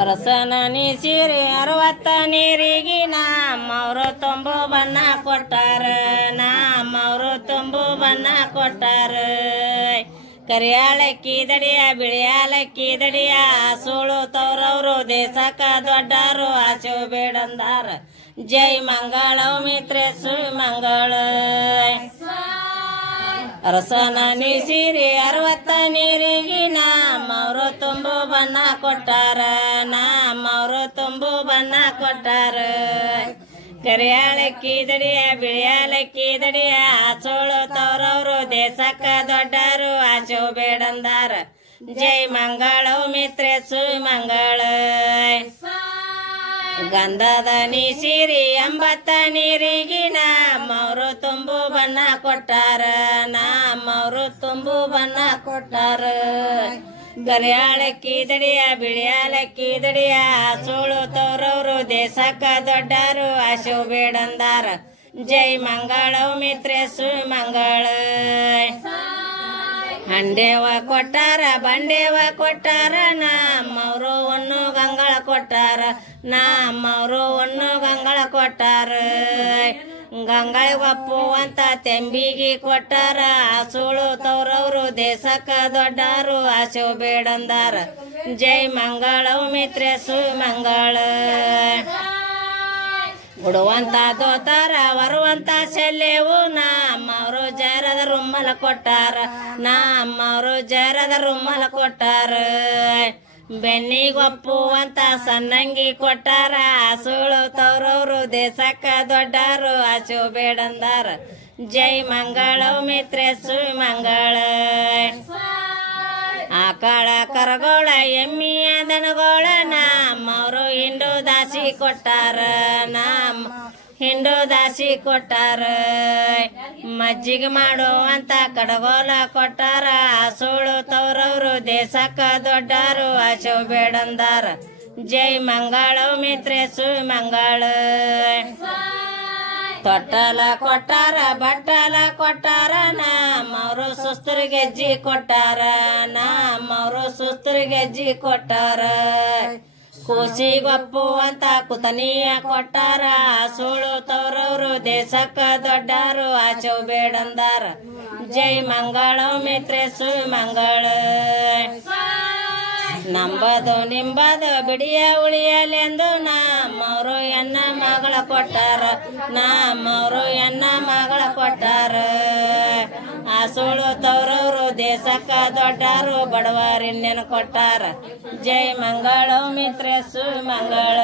ಅರಸನ ನೀಸಿರಿ 60 ನೀರಿಗೆ ನಮ್ಮವರು ತುಂಬು ಬಣ್ಣ ಕೊಟ್ಟಾರ ನಮ್ಮವರು ತುಂಬು ಬಣ್ಣ ಕೊಟ್ಟಾರ ಕರಿಯಾಳಕ್ಕಿ ದಡಿಯ ಬಿಳಿಯಾಲಕ್ಕಿ ದಡಿಯ ಸುಳು ತವ್ರವ್ರು ದೇಶಕ್ಕ ದೊಡ್ಡರು ಆಚು ಬೇಡಂದಾರ ಜೈ ಮಂಗಳ ಮಿತ್ರ ಸುಮಂಗಳ ಅರಸನ ನೀಸಿರಿ 60 ನೀರಿಗೆ ನಮ್ಮವರು ತುಂಬು ಬಣ್ಣ ಕೊಟ್ಟಾರ ನಮ್ಮವರು ತುಂಬು ಬಣ್ಣ ಕೊಟ್ಟಾರ ಕರಿಯಾಳಕ್ಕಿ ದಡಿಯ ಬಿಳಿಯಾಲಕ್ಕಿ ದಡಿಯ ಸೋಳು ತವ್ರವ್ರು ದೇಶಕ್ಕ ದೊಡ್ಡರು ಆಚು ಬೇಡಂದಾರ ಜೈ ಮಂಗಳ ಮಿತ್ರ ಸುಮಂಗಳ ಗಂಧದ ನೀಸಿರಿ 80 ನೀರಿಗೆ ನಮ್ಮವರು ತುಂಬು ಬಣ್ಣ ಕೊಟ್ಟಾರ ನಮ್ಮವರು ತುಂಬು ಬಣ್ಣ ಕೊಟ್ಟಾರ ಕರಿಯಾಳಕ್ಕಿ ದಡಿಯ ಬಿಳಿಯಾಲಕ್ಕಿ ದಡಿಯ ಸೋಳು ತವ್ರವ್ರು ದೇಶಕ್ಕ ದೊಡ್ಡರು ಆಶು ಬೇಡಂದಾರ ಜೈ ಮಂಗಳ ಮಿತ್ರ ಸುಮಂಗಳ ಹಂಡೇವ ಕೊಟ್ಟಾರ ಬಂಡೇವ ಕೊಟ್ಟಾರ ನಮ್ಮವರು ಒಣ್ಣು ಗಂಗಳ ಕೊಟ್ಟಾರ ನಮ್ಮವರು ಒಣ್ಣು ಗಂಗಳ ಕೊಟ್ಟಾರ ಗಂಗಳ ಒಪ್ಪುವಂತ ತೆಂಬಿಗಿ ಕೊಟ್ಟಾರ ಸುಳು ತವ್ರವ್ರು ದೇಶಕ್ಕ ದೊಡ್ಡರು ಆಶು ಬೇಡಂದಾರ ಜೈ ಮಂಗಳ ಮಿತ್ರ ಸುಮಂಗಳ ಉಡುವಂತ ದೋತಾರ ಬರುವಂತ ಶಲ್ಯವು ನಮ್ಮವರು ಜರದ ರುಮ್ಮಲ ಕೊಟ್ಟಾರ ನಮ್ಮವರು ಜರದ ರುಮ್ಮಲ ಕೊಟ್ಟಾರ ಬೆನ್ನಿಗೊಪ್ಪುವಂತ ಸನ್ನಂಗಿ ಕೊಟ್ಟಾರ ಸುಳು ತವ್ರವ್ರು ದೇಶಕ್ಕ ದೊಡ್ಡರು ಆಚು ಬೇಡಂದಾರ ಜೈ ಮಂಗಳ ಮಿತ್ರ ಸುಮಂಗಳ ಆಕಳ ಕರಗೋಳ ಎಮ್ಮಿಯ ದನಗೋಳ ನಮ್ಮವರು ಹಿಂಡು ದಾಸಿ ಕೊಟ್ಟಾರ ನಮ್ಮ ಹಿಂಡು ದಾಸಿ ಕೊಟ್ಟಾರ ಮಜ್ಜಿಗೆ ಮಾಡುವಂತ ಕಡಗೋಲ ಕೊಟ್ಟಾರ ಸುಳು ತವ್ರವ್ರು ದೇಶಕ್ಕ ದೊಡ್ಡರು ಆಚು ಬೇಡಂದಾರ ಜೈ ಮಂಗಳ ಮಿತ್ರ ಸುಮಂಗಳ ತೊಟ್ಟಲ ಕೊಟ್ಟಾರ ಬಟ್ಟಲ ಕೊಟ್ಟಾರ ನಮ್ಮವರು ಸುಸ್ತರು ಗೆಜ್ಜಿ ಕೊಟ್ಟಾರ ನಮ್ಮವರು ಸುಸ್ತರು ಗೆಜ್ಜಿ ಕೊಟ್ಟಾರ ಕೂಸಿಗೊಪ್ಪುವಂತ ಕುತನಿಯ ಕೊಟ್ಟಾರ ಸುಳು ತವ್ರವ್ರು ದೇಶಕ್ಕ ದೊಡ್ಡರು ಆಚು ಬೇಡಂದಾರ ಜೈ ಮಂಗಳ ಮಿತ್ರ ಸುಮಂಗಳ ನಂಬದು ನಿಂಬದು ಬಿಡಿಯ ಉಳಿಯಲೆಂದು ನಮ್ಮವರು ಎನ್ನ ಮಗಳ ಕೊಟ್ಟಾರ ನಮ್ಮವರು ಎನ್ನ ಮಗಳ ಕೊಟ್ಟಾರ ಆ ಸುಳು ತವ್ರವ್ರು ದೇಶಕ್ಕ ದೊಡ್ಡರು ಬಡವರಿನ್ನೇನು ಕೊಟ್ಟಾರ ಜೈ ಮಂಗಳ ಮಿತ್ರ ಸುಮಂಗಳ